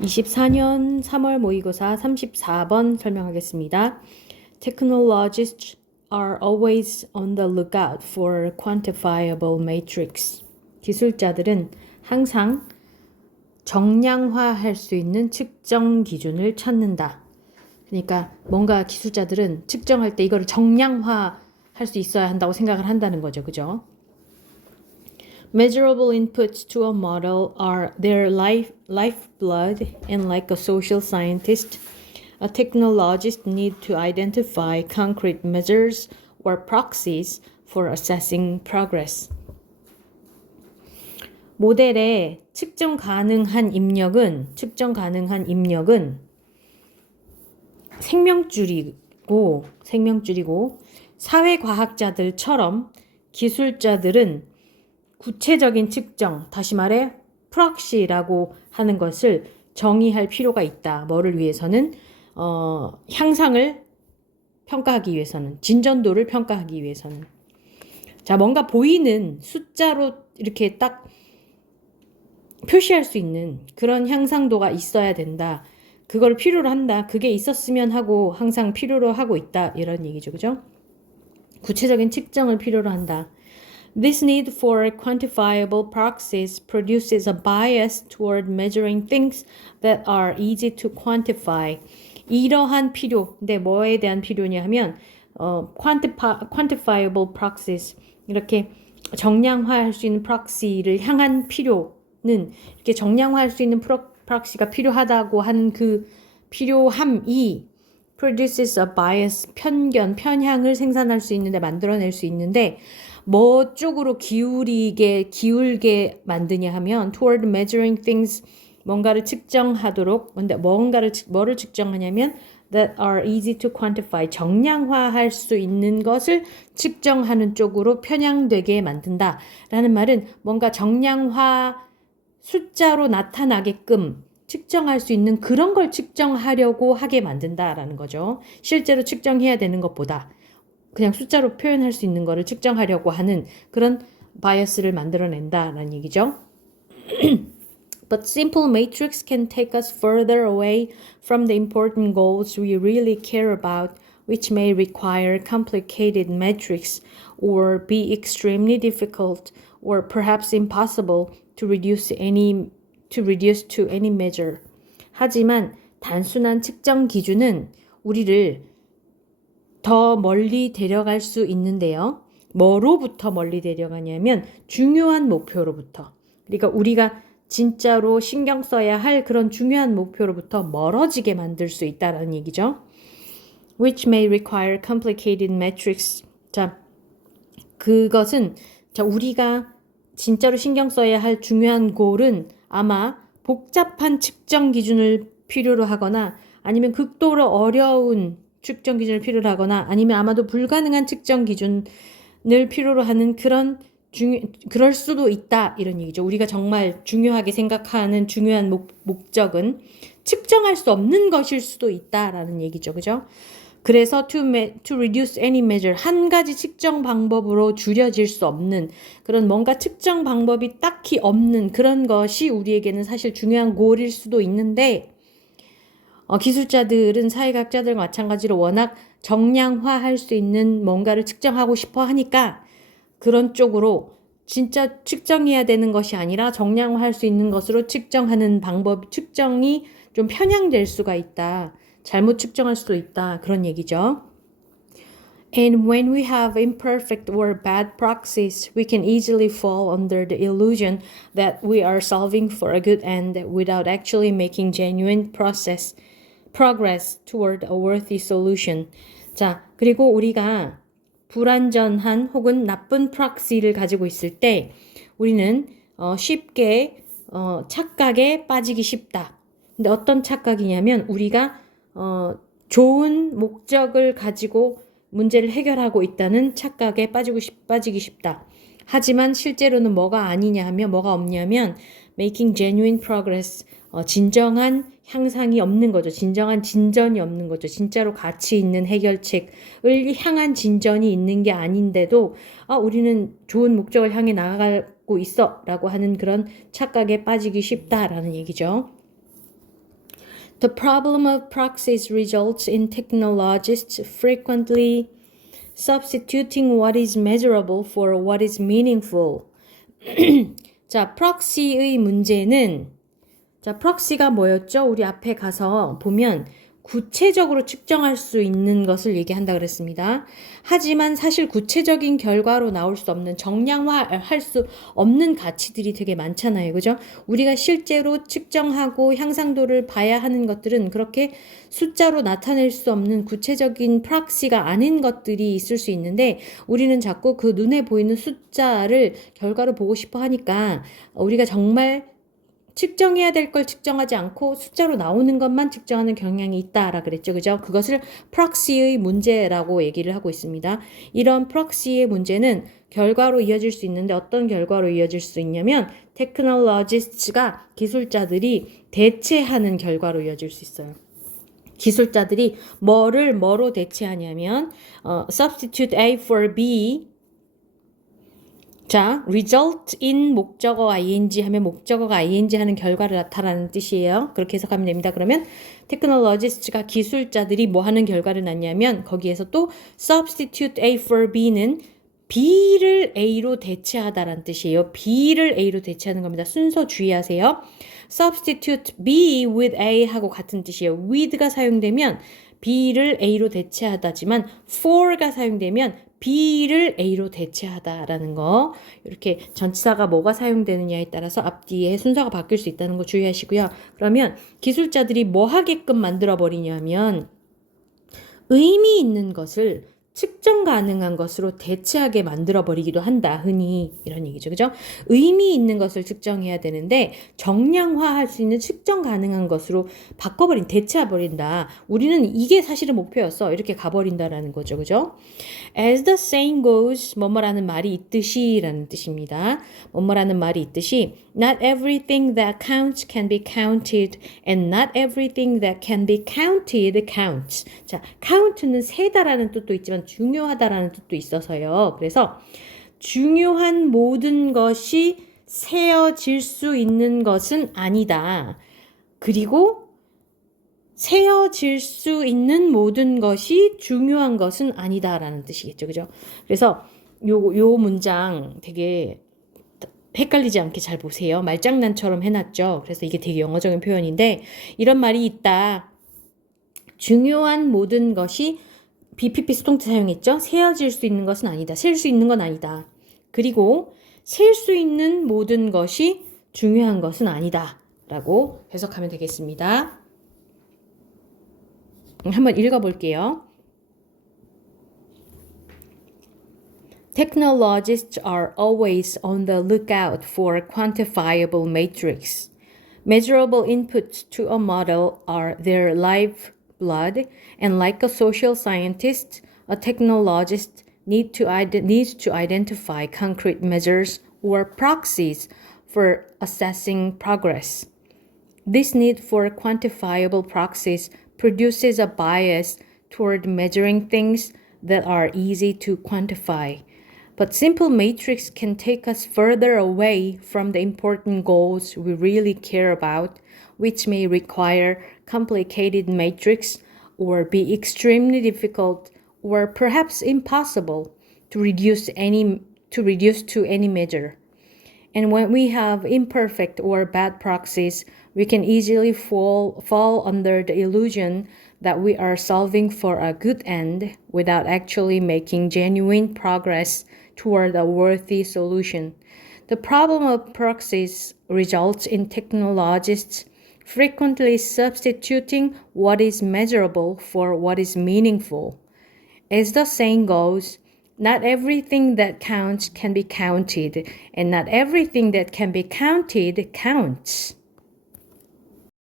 24년 3월 모의고사 34번 설명하겠습니다. Technologists are always on the lookout for quantifiable matrix. 기술자들은 항상 정량화할 수 있는 측정 기준을 찾는다. 그러니까 뭔가 기술자들은 측정할 때 이거를 정량화할 수 있어야 한다고 생각을 한다는 거죠. 그죠? Measurable inputs to a model are their life, lifeblood, and like a social scientist, a technologist need to identify concrete measures or proxies for assessing progress. 모델의 측정 가능한 입력은 측정 가능한 입력은 생명줄이고 생명줄이고 사회과학자들처럼 기술자들은 구체적인 측정, 다시 말해 프락시라고 하는 것을 정의할 필요가 있다. 뭐를 위해서는 어, 향상을 평가하기 위해서는 진전도를 평가하기 위해서는 자 뭔가 보이는 숫자로 이렇게 딱 표시할 수 있는 그런 향상도가 있어야 된다. 그걸 필요로 한다. 그게 있었으면 하고 항상 필요로 하고 있다. 이런 얘기죠. 그죠? 구체적인 측정을 필요로 한다. This need for quantifiable proxies produces a bias toward measuring things that are easy to quantify. 이러한 필요, 근데 뭐에 대한 필요냐 하면 어, quantifi, quantifiable proxies 이렇게 정량화할 수 있는 proxy를 향한 필요는 이렇게 정량화할 수 있는 프로, proxy가 필요하다고 하는 그 필요함이 produces a bias 편견 편향을 생산할 수 있는데 만들어낼 수 있는데 뭐 쪽으로 기울이게 기울게 만드냐 하면 toward measuring things 뭔가를 측정하도록 근데 뭔가를 뭐를 측정하냐면 that are easy to quantify 정량화할 수 있는 것을 측정하는 쪽으로 편향되게 만든다라는 말은 뭔가 정량화 숫자로 나타나게끔 측정할 수 있는 그런 걸 측정하려고 하게 만든다라는 거죠. 실제로 측정해야 되는 것보다 그냥 숫자로 표현할 수 있는 거를 측정하려고 하는 그런 바이어스를 만들어낸다라는 얘기죠. But simple matrix can take us further away from the important goals we really care about, which may require complicated metrics or be extremely difficult or perhaps impossible to reduce any to reduce to any measure. 하지만 단순한 측정 기준은 우리를 더 멀리 데려갈 수 있는데요. 뭐로부터 멀리 데려가냐면 중요한 목표로부터. 그러니까 우리가 진짜로 신경 써야 할 그런 중요한 목표로부터 멀어지게 만들 수 있다라는 얘기죠. Which may require complicated metrics. 자, 그것은 자 우리가 진짜로 신경 써야 할 중요한 골은 아마 복잡한 측정 기준을 필요로 하거나 아니면 극도로 어려운 측정 기준을 필요로 하거나 아니면 아마도 불가능한 측정 기준을 필요로 하는 그런 중요 그럴 수도 있다 이런 얘기죠. 우리가 정말 중요하게 생각하는 중요한 목, 목적은 측정할 수 없는 것일 수도 있다라는 얘기죠. 그죠? 그래서 to, to reduce any measure 한 가지 측정 방법으로 줄여질 수 없는 그런 뭔가 측정 방법이 딱히 없는 그런 것이 우리에게는 사실 중요한 골일 수도 있는데 어, 기술자들은 사회학자들과 마찬가지로 워낙 정량화할 수 있는 뭔가를 측정하고 싶어 하니까 그런 쪽으로 진짜 측정해야 되는 것이 아니라 정량화할 수 있는 것으로 측정하는 방법, 측정이 좀 편향될 수가 있다. 잘못 측정할 수도 있다. 그런 얘기죠. And when we have imperfect or bad proxies, we can easily fall under the illusion that we are solving for a good end without actually making genuine process progress toward a worthy solution. 자, 그리고 우리가 불완전한 혹은 나쁜 프락시를 가지고 있을 때 우리는 어, 쉽게 어, 착각에 빠지기 쉽다. 근데 어떤 착각이냐면 우리가 어, 좋은 목적을 가지고 문제를 해결하고 있다는 착각에 빠지고 싶, 빠지기 쉽다. 하지만 실제로는 뭐가 아니냐 하면 뭐가 없냐면 making genuine progress 어, 진정한 향상이 없는 거죠. 진정한 진전이 없는 거죠. 진짜로 가치 있는 해결책을 향한 진전이 있는 게 아닌데도 아, 우리는 좋은 목적을 향해 나아가고 있어 라고 하는 그런 착각에 빠지기 쉽다라는 얘기죠. The problem of proxies results in technologists frequently substituting what is measurable for what is meaningful. 자, 프록시의 문제는 자, 프록시가 뭐였죠? 우리 앞에 가서 보면 구체적으로 측정할 수 있는 것을 얘기한다 그랬습니다. 하지만 사실 구체적인 결과로 나올 수 없는 정량화할 수 없는 가치들이 되게 많잖아요. 그죠? 우리가 실제로 측정하고 향상도를 봐야 하는 것들은 그렇게 숫자로 나타낼 수 없는 구체적인 프락시가 아닌 것들이 있을 수 있는데 우리는 자꾸 그 눈에 보이는 숫자를 결과로 보고 싶어 하니까 우리가 정말 측정해야 될 걸 측정하지 않고 숫자로 나오는 것만 측정하는 경향이 있다라 그랬죠. 그죠? 그것을 프록시의 문제라고 얘기를 하고 있습니다. 이런 프록시의 문제는 결과로 이어질 수 있는데 어떤 결과로 이어질 수 있냐면 테크놀로지스트가 기술자들이 대체하는 결과로 이어질 수 있어요. 기술자들이 뭐를 뭐로 대체하냐면 어, substitute A for B 자, result in 목적어 ing 하면 목적어가 ing 하는 결과를 나타나는 뜻이에요. 그렇게 해석하면 됩니다. 그러면 테크놀로지스트가 기술자들이 뭐 하는 결과를 낳냐면 거기에서 또 substitute A for B는 B를 A로 대체하다라는 뜻이에요. B를 A로 대체하는 겁니다. 순서 주의하세요. substitute B with A 하고 같은 뜻이에요. with가 사용되면 B를 A로 대체하다지만 for가 사용되면 B를 A로 대체하다라는 거 이렇게 전치사가 뭐가 사용되느냐에 따라서 앞뒤에 순서가 바뀔 수 있다는 거 주의하시고요. 그러면 기술자들이 뭐 하게끔 만들어 버리냐면 의미 있는 것을 측정 가능한 것으로 대체하게 만들어 버리기도 한다. 흔히 이런 얘기죠. 그죠? 의미 있는 것을 측정해야 되는데 정량화할 수 있는 측정 가능한 것으로 바꿔 버린 대체해 버린다. 우리는 이게 사실은 목표였어. 이렇게 가 버린다라는 거죠. 그죠? As the saying goes, 뭐뭐라는 말이 있듯이라는 뜻입니다. 뭐뭐라는 말이 있듯이 Not everything that counts can be counted and not everything that can be counted counts. 자, count는 세다라는 뜻도 있지만 중요하다라는 뜻도 있어서요. 그래서 중요한 모든 것이 세어질 수 있는 것은 아니다. 그리고 세어질 수 있는 모든 것이 중요한 것은 아니다라는 뜻이겠죠. 그죠? 그래서 요, 요 문장 되게 헷갈리지 않게 잘 보세요. 말장난처럼 해놨죠. 그래서 이게 되게 영어적인 표현인데 이런 말이 있다. 중요한 모든 것이 BPP 수동태 사용했죠. 세어질 수 있는 것은 아니다. 셀 수 있는 건 아니다. 그리고 셀 수 있는 모든 것이 중요한 것은 아니다. 라고 해석하면 되겠습니다. 한번 읽어볼게요. Technologists are always on the lookout for quantifiable matrix. Measurable inputs to a model are their lifeblood, and like a social scientist, a technologist need to needs to identify concrete measures or proxies for assessing progress. This need for quantifiable proxies produces a bias toward measuring things that are easy to quantify. But simple matrix can take us further away from the important goals we really care about, which may require complicated matrix or be extremely difficult or perhaps impossible to reduce any to reduce to any measure. And when we have imperfect or bad proxies, we can easily fall, fall under the illusion that we are solving for a good end without actually making genuine progress toward a worthy solution. The problem of proxies results in technologists frequently substituting what is measurable for what is meaningful. As the saying goes, not everything that counts can be counted, and not everything that can be counted counts.